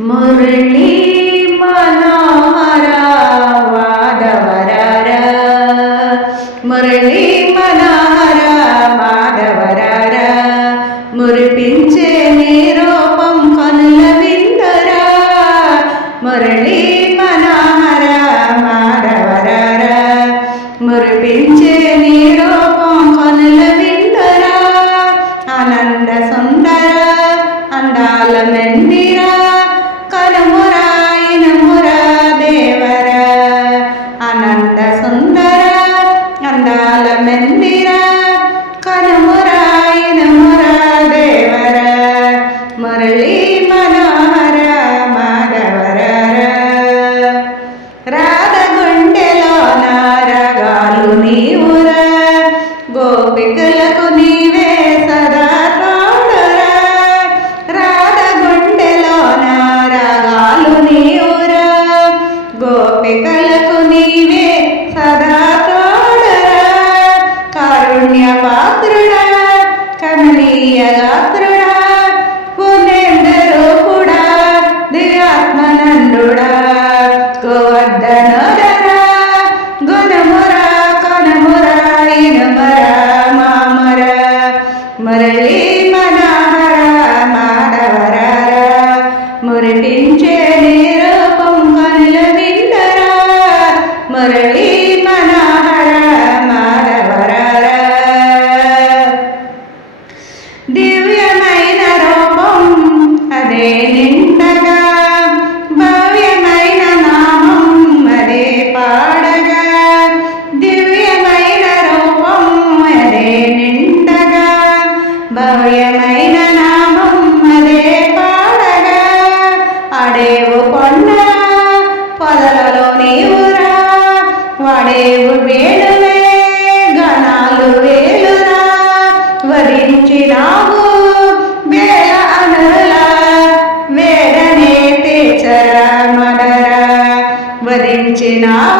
मुरली मना സുന്ദര അന്താലമെന്തിര? കനമുറായി നമുറ ദേവര. മുരളി മനോഹര മാധവര രാധഗുണ്ടെലോന നീ ഉര గోపికలకు తీయగా త్రుడా పునెందరూ కూడా దివ్యాత్మనందుడా గోవర్ధనోదరా గుణమురా కొనమురా ఇనుమరా మామరా. మురళీ మనహర మాధవరా మురిపించే దేవుడు వేడులే గణాలు వేలురా వరించినావు వేల అనల వేడనే తేచర మనరా వరించినావు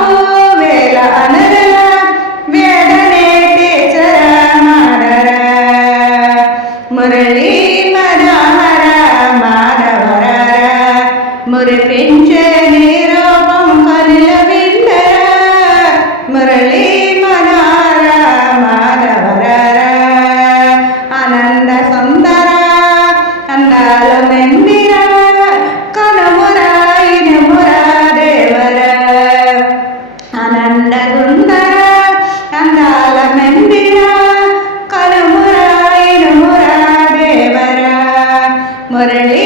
మరళి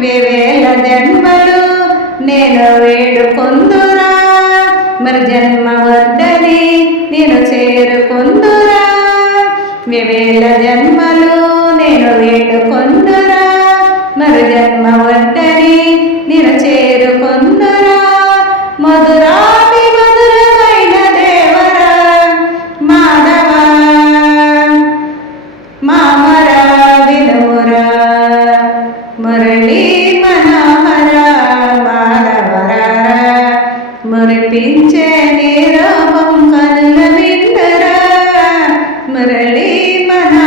వేవేల జన్మలు నేను వేడుకొందురా మరి జన్మ వద్దని నేను చేరుకొందురా. వేవేల జన్మలు నేను వేడుకొందురా మరి జన్మ వద్దని నేను చేరుకొందురా. మధురా మరళి మన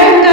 Thank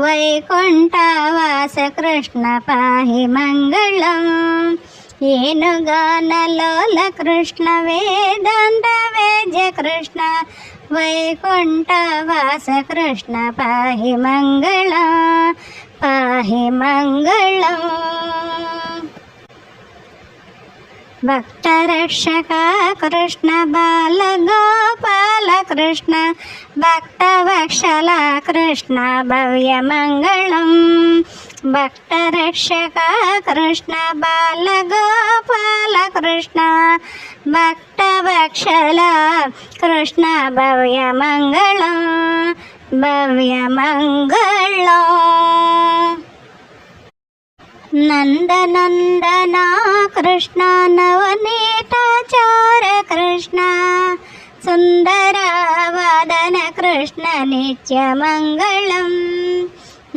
వైకుంఠవాస కృష్ణ పాహి మంగళం ఏనుగానలోల కృష్ణ వేదాంత వేద్య కృష్ణ వైకుంఠవాస కృష్ణ పాహి మంగళం పాహి మంగళం भक्त रक्षक कृष्ण बालगोपाल कृष्ण भक्तवक्षल कृष्ण भक्त रक्षक कृष्ण बालगोपाल कृष्ण भक्तवक्षल कृष्ण भव्य मंगल भव्यमङ्गलम् नन्दनन्दना कृष्ण नवनीताचार कृष्ण चोरकृष्ण सुन्दरावदनकृष्ण नित्यमङ्गलम्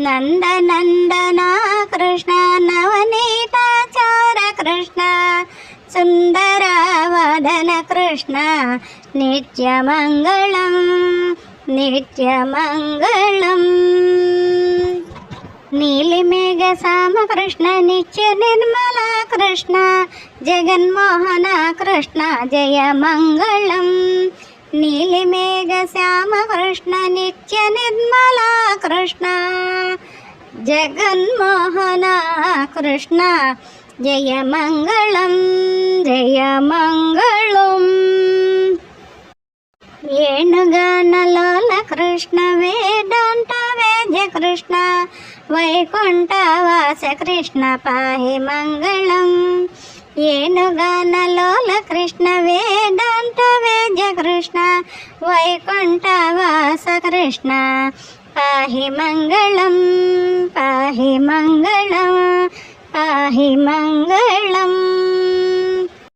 नन्दनन्दना कृष्ण नवनीताचार कृष्ण चोरकृष्ण सुन्दरावदनकृष्ण नित्यमङ्गलं नित्यमङ्गलम्। నిత్యమంగళం నిత్యమంగళం నీలిమేఘ సామకృష్ణ నిత్య నిర్మల కృష్ణ జగన్మోహన కృష్ణ జయ మంగళం. నీలిమేఘ శ్యామకృష్ణ నిత్య నిర్మల కృష్ణ జగన్మోహన కృష్ణ జయ మంగళం జయ మంగళం. ఏణుగానలోల కృష్ణ వేదంట వేద్య కృష్ణ వైకుంఠవాస కృష్ణ పాహి మంగళం. ఏనుగానలోల కృష్ణ వేదాంత వేద్య కృష్ణ. వైకుంఠవాస కృష్ణ పాహి మంగళం పాహి మంగళం పాహి మంగళం.